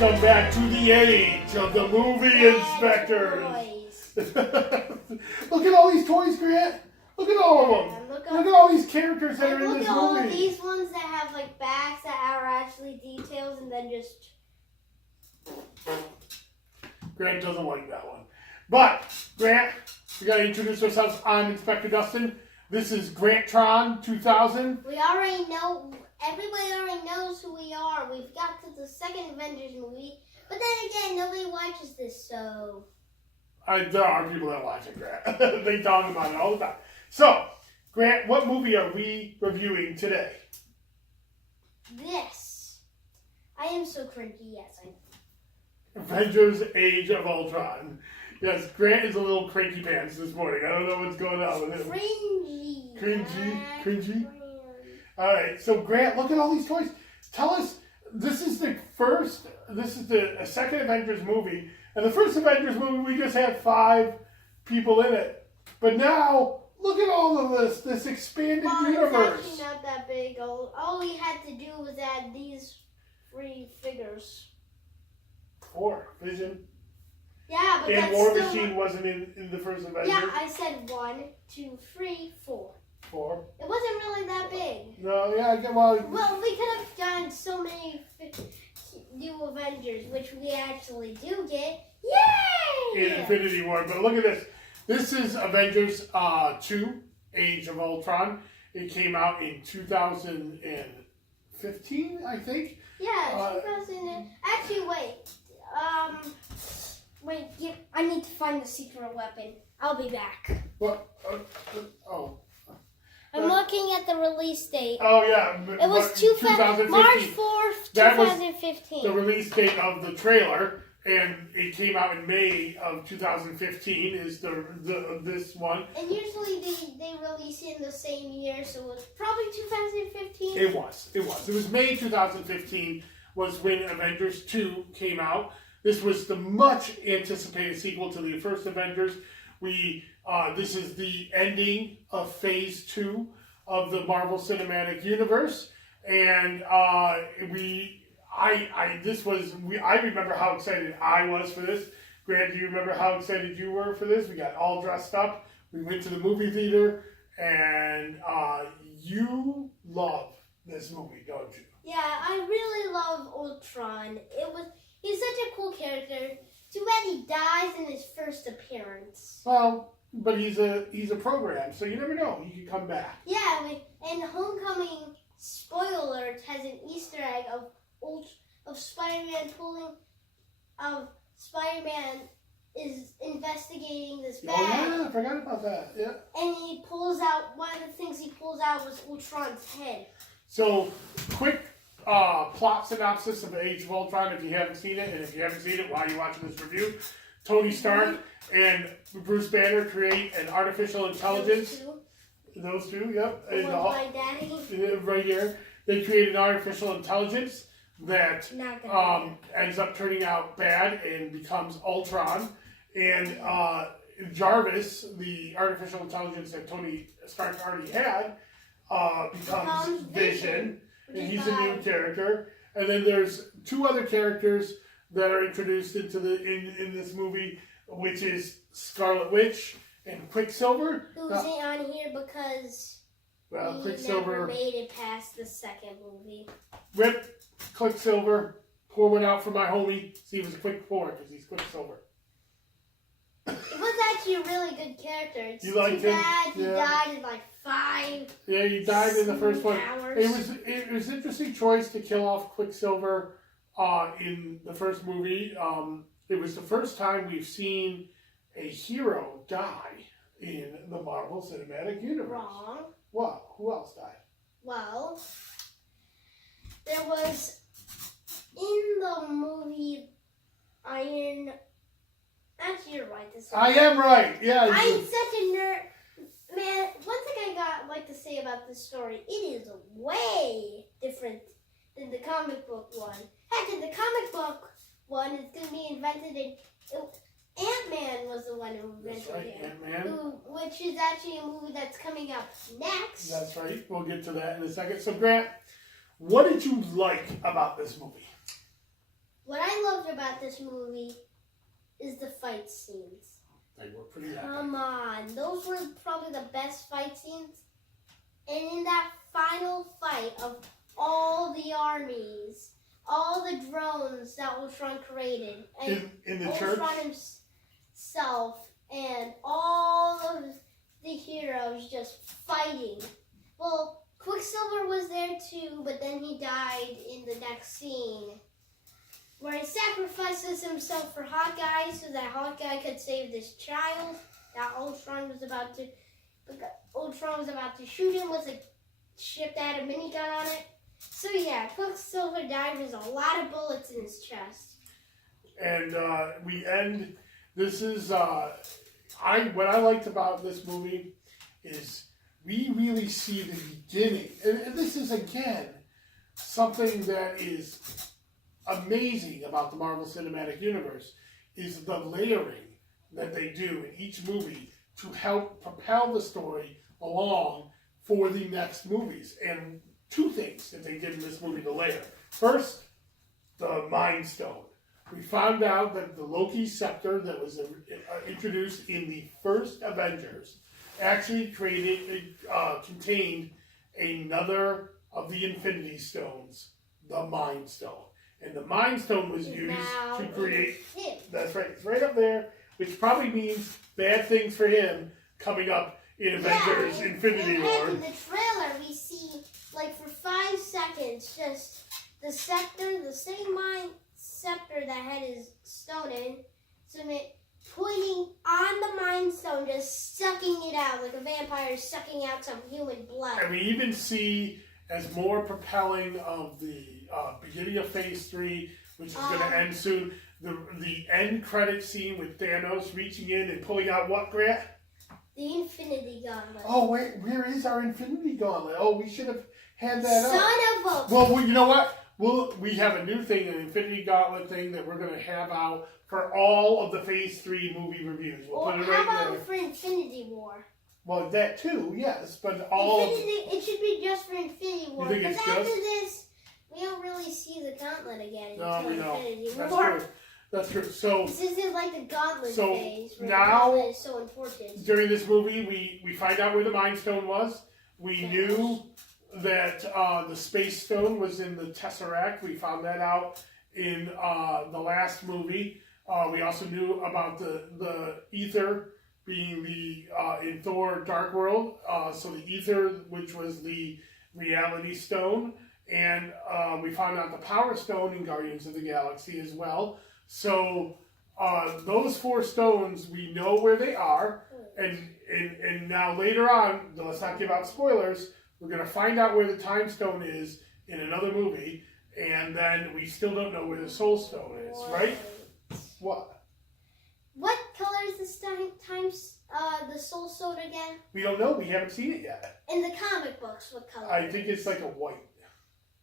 Welcome back to the age of the movie inspectors. Look at all these toys, Grant. Look at all of them. Look at all these characters that are in this movie. Look at all of these ones that have like backs that are actually details and then just... Grant doesn't like that one. But, Grant, we got to introduce ourselves. I'm Inspector Dustin. This is Grantron 2000. We already know... Everybody already knows who we are. We've got to the second Avengers movie. But then again, nobody watches this, so... There are people that watch it, Grant. They talk about it all the time. So, Grant, what movie are we reviewing today? This. I am so cringy, yes. Avengers Age of Ultron. Yes, Grant is a little cranky pants this morning. I don't know what's going on with him. Cringy. All right, so Grant, look at all these toys. Tell us, this is the second Avengers movie, and the first Avengers movie we just had 5 people in it, but now look at all of this expanded universe. It's actually not that big. All we had to do was add these 3 figures. 4. Vision. Yeah, but and that's War still... Machine wasn't in the first Avengers. Yeah, I said 1, 2, 3, 4. 4. It wasn't really that big. No, yeah, well, we could have gotten so many new Avengers, which we actually do get. Yay! In Infinity War. But look at this. This is Avengers 2, Age of Ultron. It came out in 2015, I think. Yeah, 2000. Actually, wait. I need to find the secret weapon. I'll be back. What? I'm looking at the release date. Oh, yeah. It was 2015. March 4th, 2015. That was the release date of the trailer, and it came out in May of 2015 is this one. And usually they release it in the same year, so it was probably 2015. It was. It was May 2015 was when Avengers 2 came out. This was the much anticipated sequel to the first Avengers. This is the ending of Phase 2 of the Marvel Cinematic Universe, and I remember how excited I was for this. Grant, do you remember how excited you were for this? We got all dressed up. We went to the movie theater, and you love this movie, don't you? Yeah, I really love Ultron. He's such a cool character. Too bad he dies in his first appearance. Well, but he's a program, so you never know. He could come back. Yeah, and Homecoming, spoiler alert, has an Easter egg of Spider-Man is investigating this bag. Oh yeah, I forgot about that. Yeah. And he pulls out, one of the things he pulls out was Ultron's head. So, quick plot synopsis of Age of Ultron if you haven't seen it, and if you haven't seen it while you're watching this review. Tony Stark and Bruce Banner create an artificial intelligence. Those two, yep. And my daddy. Right here. They create an artificial intelligence that ends up turning out bad and becomes Ultron. And Jarvis, the artificial intelligence that Tony Stark already had, becomes Vision. And he's a new character. And then there's 2 other characters that are introduced into in this movie, which is Scarlet Witch and Quicksilver. Who's on here because Quicksilver never made it past the second movie. Rip Quicksilver. Pour one out for my homie. See, it was a quick pour because he's Quicksilver. It was actually a really good character. It's you liked too him? bad he died in like 5. Yeah, he died in the first one. Hours. It was an interesting choice to kill off Quicksilver in the first movie. It was the first time we've seen a hero die in the Marvel Cinematic Universe. Wrong. What? Who else died? Well, there was in the movie Iron. Actually, you're right. I am right. Yeah. I'm such a nerd. Man, one thing I like to say about this story, it is way different than the comic book one. Heck, in the comic book one, it's going to be invented in... Ant-Man was the one who invented it. Ant-Man. Which is actually a movie that's coming up next. That's right. We'll get to that in a second. So, Grant, what did you like about this movie? what I loved about this movie is the fight scenes. They were pretty epic. Come on. Those were probably the best fight scenes. And in that final fight of all the armies, all the drones that Ultron created, and in the Ultron church? himself, and all of the heroes just fighting. Well, Quicksilver was there too, but then he died in the next scene, where he sacrifices himself for Hawkeye so that Hawkeye could save this child that Ultron was about to shoot him with a ship that had a minigun on it. So yeah, Quicksilver died with a lot of bullets in his chest. And we end. This is what I liked about this movie is we really see the beginning, and this is again something that is amazing about the Marvel Cinematic Universe is the layering that they do in each movie to help propel the story along for the next movies. And two things that they did in this movie to layer. First, the Mind Stone. We found out that the Loki scepter that was introduced in the first Avengers actually contained another of the Infinity Stones, the Mind Stone. And the Mind Stone was used to create... That's right, it's right up there, which probably means bad things for him coming up in Avengers Infinity War. In the trailer, we see, like, for 5 seconds, just the scepter, the same Mind Scepter that had his stone in, pointing on the Mind Stone, just sucking it out, like a vampire sucking out some human blood. And we even see, as more propelling of the beginning of Phase 3, which is going to end soon, the end credit scene with Thanos reaching in and pulling out what, Grant? The Infinity Gauntlet. Oh, wait, where is our Infinity Gauntlet? Oh, we should have had that up. Son of a... Well, you know what? We have a new thing, an Infinity Gauntlet thing that we're going to have out for all of the Phase 3 movie reviews. We'll put it right how about there. for Infinity War? Well, that too, yes, but it should be just for Infinity War. You think Because it's after just? this, we don't really see the Gauntlet again No, we until don't. Infinity That's War. true. That's true. So This isn't like the Gauntlet So, phase where now- the Gauntlet is so important. during this movie, we find out where the Mind Stone was. We knew that the Space Stone was in the Tesseract. We found that out in the last movie. We also knew about the Ether being in Thor Dark World. So the Ether, which was the Reality Stone. And we found out the Power Stone in Guardians of the Galaxy as well. So those 4 stones, we know where they are. And now later on, let's not give out spoilers, we're going to find out where the Time Stone is in another movie. And then we still don't know where the Soul Stone is, right? What? What color is the Soul Stone again? We don't know. We haven't seen it yet. In the comic books, what color? I think it's like a white.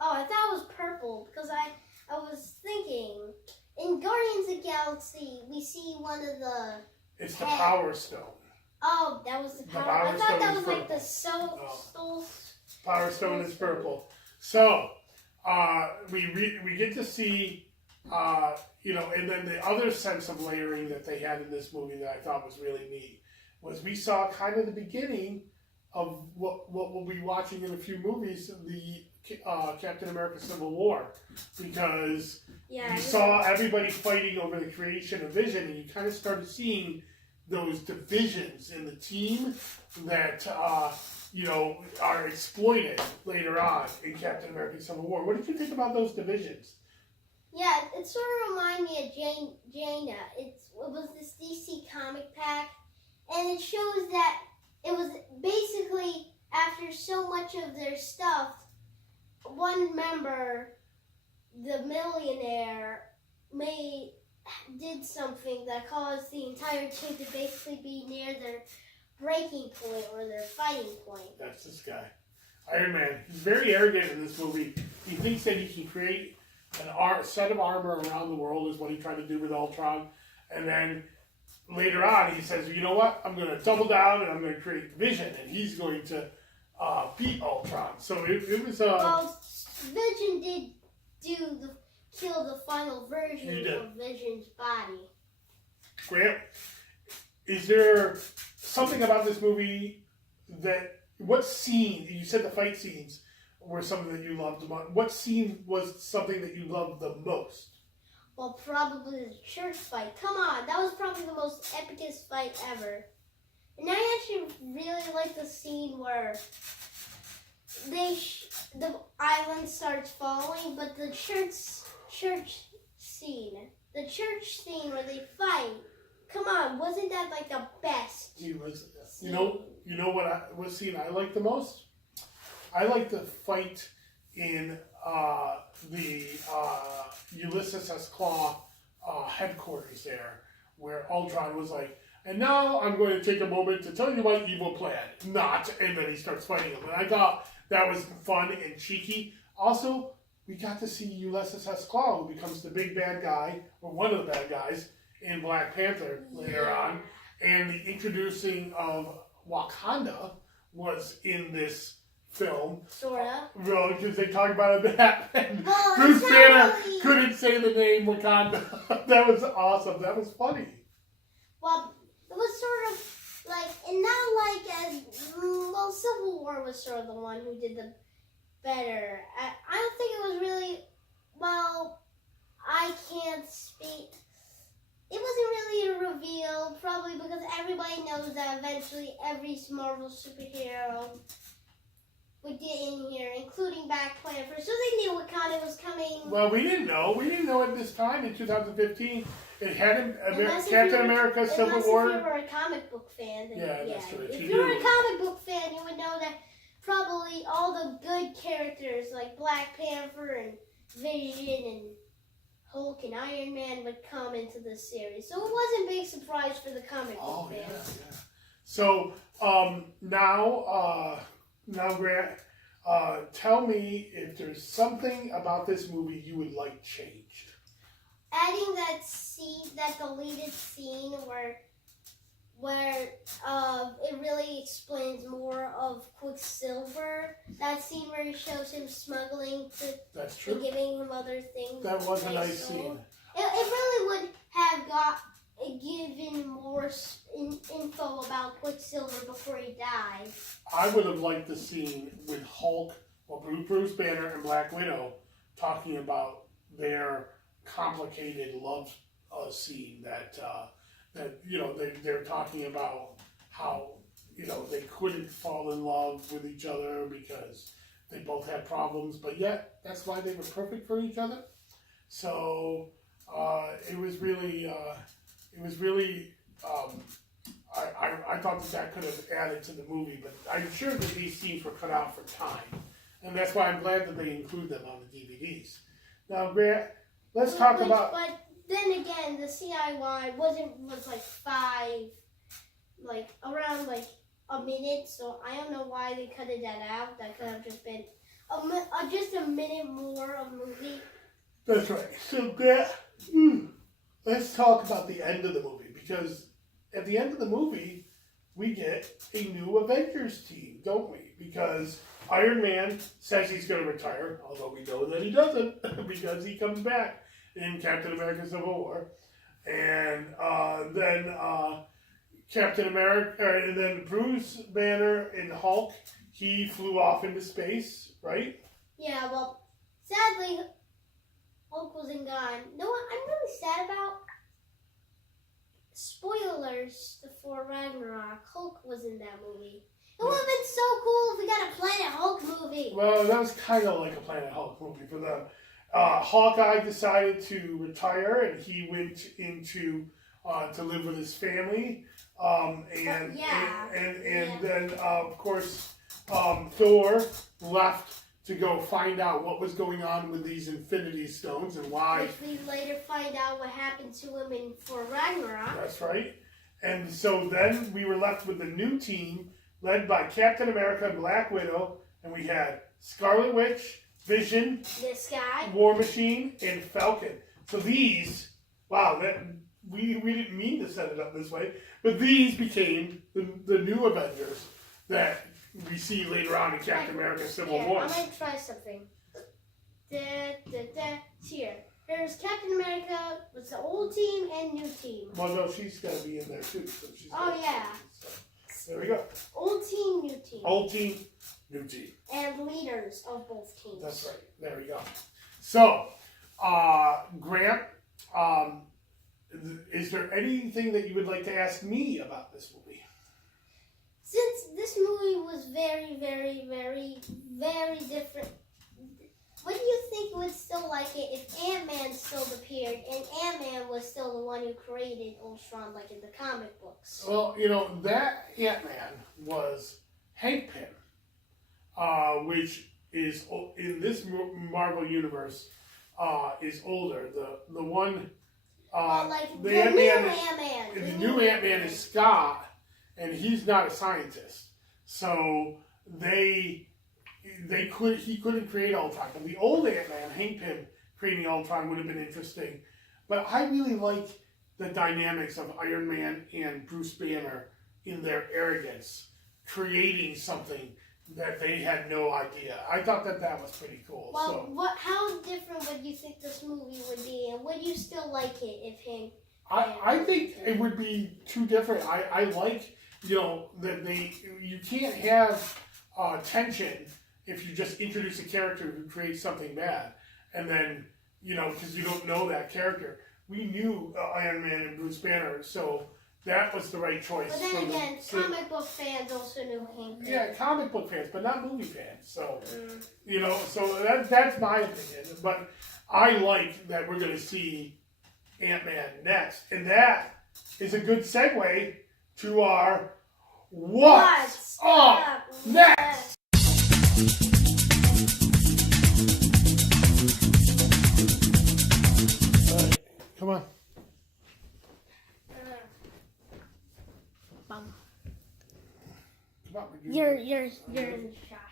Oh, I thought it was purple because I was thinking in Guardians of the Galaxy we see one of the. It's the Power Stone. Oh, that was the Power. I thought that was like the Soul. Power Stone is purple. So we get to see and then the other sense of layering that they had in this movie that I thought was really neat was we saw kind of the beginning of what we'll be watching in a few movies, the Captain America Civil War, because you saw everybody fighting over the creation of Vision, and you kind of started seeing those divisions in the team that are exploited later on in Captain America Civil War. What did you think about those divisions? Yeah, it sort of reminded me of Jaina. It was this DC comic pack, and it shows that it was basically after so much of their stuff, one member, the millionaire, did something that caused the entire team to basically be near their breaking point or their fighting point. That's this guy, Iron Man. He's very arrogant in this movie. He thinks that he can create a set of armor around the world, is what he tried to do with Ultron, and then later on he says, you know what, I'm going to double down and I'm going to create Vision, and he's going to beat Ultron. So it was Well, Vision did kill the final version of Vision's body. Grant, is there something about this movie what scene, you said the fight scenes were something that you loved the most. What scene was something that you loved the most? Well, probably the church fight. Come on, that was probably the most epicest fight ever. And I actually really like the scene where the island starts falling, but the church scene where they fight. Come on, wasn't that like the best? You know what scene I like the most? I like the fight in the Ulysses S. Claw headquarters there, where Ultron was like, and now I'm going to take a moment to tell you my evil plan. Not, and then he starts fighting him. And I thought that was fun and cheeky. Also, we got to see Ulysses S. Claw, who becomes the big bad guy, or one of the bad guys, in Black Panther later on. And the introducing of Wakanda was in this film. Sorta. Really, because they talk about it that. Bruce Banner couldn't say the name Wakanda. That was awesome. That was funny. Well, it was sort of like, and not Civil War was sort of the one who did the better. I don't think it was really, I can't speak. It wasn't really a reveal, probably because everybody knows that eventually every Marvel superhero would get in here, including Black Panther. So they knew Wakanda was coming. Well, we didn't know. We didn't know at this time in 2015. It hadn't. Captain America, Civil War. If you were a comic book fan, then that's true. If you were a comic book fan, you would know that probably all the good characters like Black Panther and Vision and Hulk and Iron Man would come into this series. So it wasn't a big surprise for the comic book fans. Yeah. So now Grant, tell me if there's something about this movie you would like changed. Adding that deleted scene where it really explains more of Quicksilver. That scene where he shows him smuggling That's true. and giving him other things. That was a nice scene. It really would have given more info about Quicksilver before he died. I would have liked the scene with Hulk, Bruce Banner, and Black Widow talking about their complicated love scene that they're talking about how they couldn't fall in love with each other because they both had problems, but yet that's why they were perfect for each other. So it was really I thought that could have added to the movie, but I'm sure that these scenes were cut out for time, and that's why I'm glad that they include them on the DVDs. Now, Grant, let's talk about. But then again, the CIY was around a minute, so I don't know why they cut that out. That could have just been just a minute more of movie. That's right. So, Grant, let's talk about the end of the movie, because at the end of the movie, we get a new Avengers team, don't we? Because Iron Man says he's going to retire, although we know that he doesn't, because he comes back in Captain America Civil War. And then Captain America, and then Bruce Banner and Hulk, he flew off into space, right? Yeah, well, sadly, Hulk wasn't gone. No, I'm really sad about. Spoilers for Ragnarok. Hulk was in that movie. It would have been so cool if we got a Planet Hulk movie. Well, that was kind of like a Planet Hulk movie for them. Hawkeye decided to retire, and he went into to live with his family. And then of course Thor left to go find out what was going on with these Infinity Stones and why. Which we later find out what happened to him in for Ragnarok. That's right. And so then we were left with the new team led by Captain America and Black Widow, and we had Scarlet Witch, Vision, this guy, War Machine, and Falcon. So these, we didn't mean to set it up this way, but these became the new Avengers that we see later on in Captain America Civil War. I'm going to try something. Here. There's Captain America, it's the old team and new team. Well, no, she's got to be in there too. So she's yeah. So, there we go. Old team, new team. Old team, new team. And leaders of both teams. That's right. There we go. So, Grant, is there anything that you would like to ask me about this movie? Since this movie was very, very, very, very different, what do you think would still like it if Ant-Man still appeared and Ant-Man was still the one who created Ultron like in the comic books? Well, you know, that Ant-Man was Hank Pym, which is, in this Marvel universe, is older. The one, like the new Ant-Man. The new Ant-Man is Scott, and he's not a scientist. So he couldn't create Ultron. And the old Ant-Man, Hank Pym, creating Ultron would have been interesting. But I really like the dynamics of Iron Man and Bruce Banner in their arrogance, creating something that they had no idea. I thought that was pretty cool. Well, how different would you think this movie would be, and would you still like it if Hank? I think it would be too different. I like, you know, that you can't have tension if you just introduce a character who creates something bad, and then, you know, because you don't know that character. We knew Iron Man and Bruce Banner, so that was the right choice. But then again, comic book fans also knew Hank Pym. Yeah, comic book fans, but not movie fans. So, you know, so that's my opinion. But I like that we're going to see Ant-Man next, and that is a good segue to our What's Up Next? Come on. Come on, you're in the shot.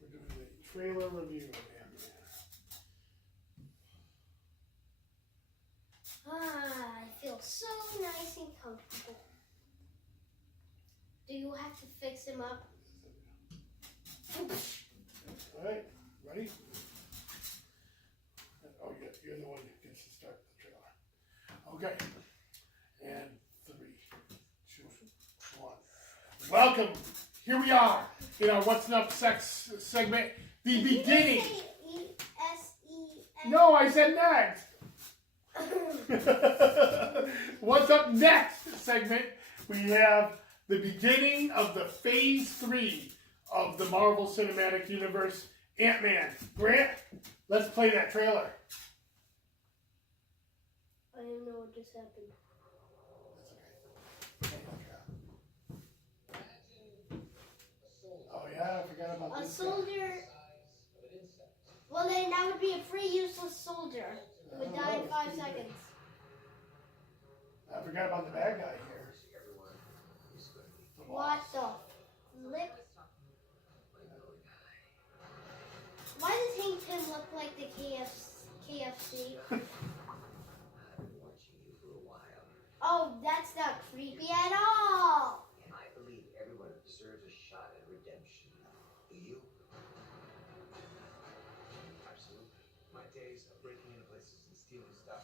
We're doing the trailer review of Ant-Man. I feel so nice and comfortable. Do you have to fix him up? Alright, ready? Oh, you're the one who gets to start the trailer. Okay. And 3, 2, 1. Welcome. Here we are in our What's Up Sex segment. The beginning. Did you say E-S-E-N? No, I said next. What's Up Next segment? We have the beginning of the Phase 3 of the Marvel Cinematic Universe. Ant-Man. Grant, let's play that trailer. I don't know what just happened. Oh yeah, I forgot about this. A soldier. Well, then that would be a free useless soldier who would die in 5 seconds. I forgot about the bad guy here. What the flip? Why does Hank Pym look like the KFC? Oh, that's not creepy at all. I believe everyone deserves a shot at redemption. Do you? Absolutely. My days of breaking into places and stealing stuff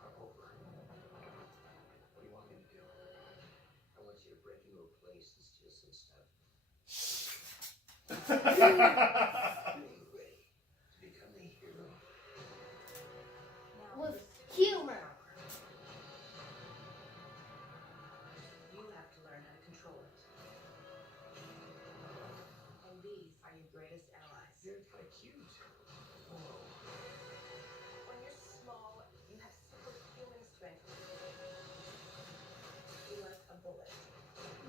are over. What do you want me to do? I want you to break into a place and steal some stuff. Are you ready to become a hero? With humor. You have to learn how to control it. And these are your greatest allies. They're kind of cute. Whoa. When you're small, you have superhuman strength. You're like a bullet.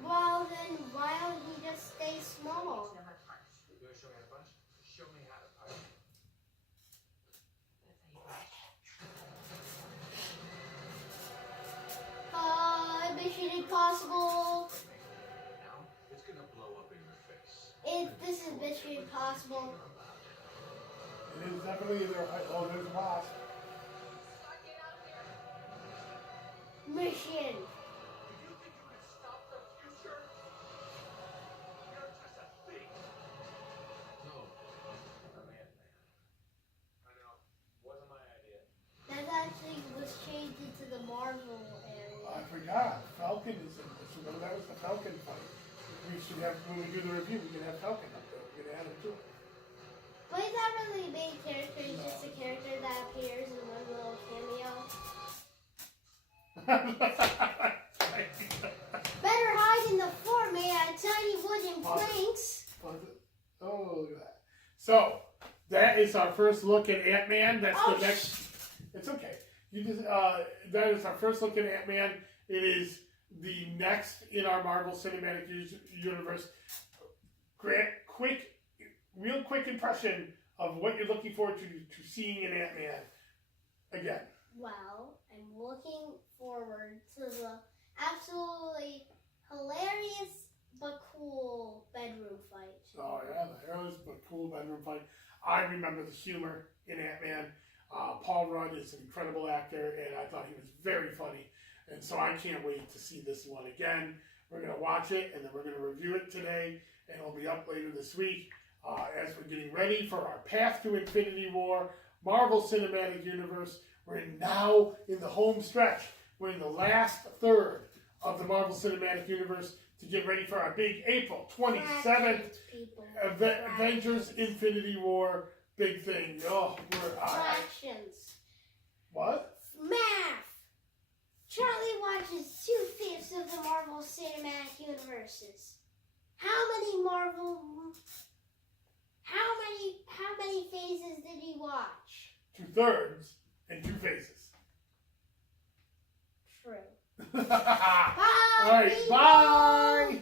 Well, then why don't we just stay small? You know how to punch. You want to show me how to punch? Show me how to punch. Mission Impossible. Now, it's gonna blow up in your face. This is Mission Impossible. It is definitely either. Oh, there's Wasp. Mission. Do you think you can stop the future? You're just a thief. No, I'm Ant-Man. I know. into the Marvel area. I forgot. Falcon is in this. Remember that was the Falcon fight. We should have, when we do the review, we can have Falcon up there. We can add him to it. But he's not really a main character, he's just a character that appears in one little cameo. Better hide in the fort made out of tiny wooden planks. Oh, look at that. So, that is our first look at Ant-Man. That's the next. It's okay. You just, that is our first look at Ant-Man. It is the next in our Marvel Cinematic Universe. Grant, real quick impression of what you're looking forward to seeing in Ant-Man again. Well, I'm looking forward to the absolutely hilarious but cool bedroom fight. Oh yeah, the heroes but cool bedroom fight. I remember the humor in Ant-Man. Paul Rudd is an incredible actor, and I thought he was very funny. And so I can't wait to see this one again. We're going to watch it, and then we're going to review it today, and it'll be up later this week as we're getting ready for our Path to Infinity War Marvel Cinematic Universe. We're now in the home stretch. We're in the last third of the Marvel Cinematic Universe to get ready for our big April 27th Avengers Infinity War big thing. Oh, we're Fractions. What? Math. Charlie watches 2/5 of the Marvel Cinematic Universes. How many phases did he watch? 2/3 and 2 phases. True. All Bye. right, bye.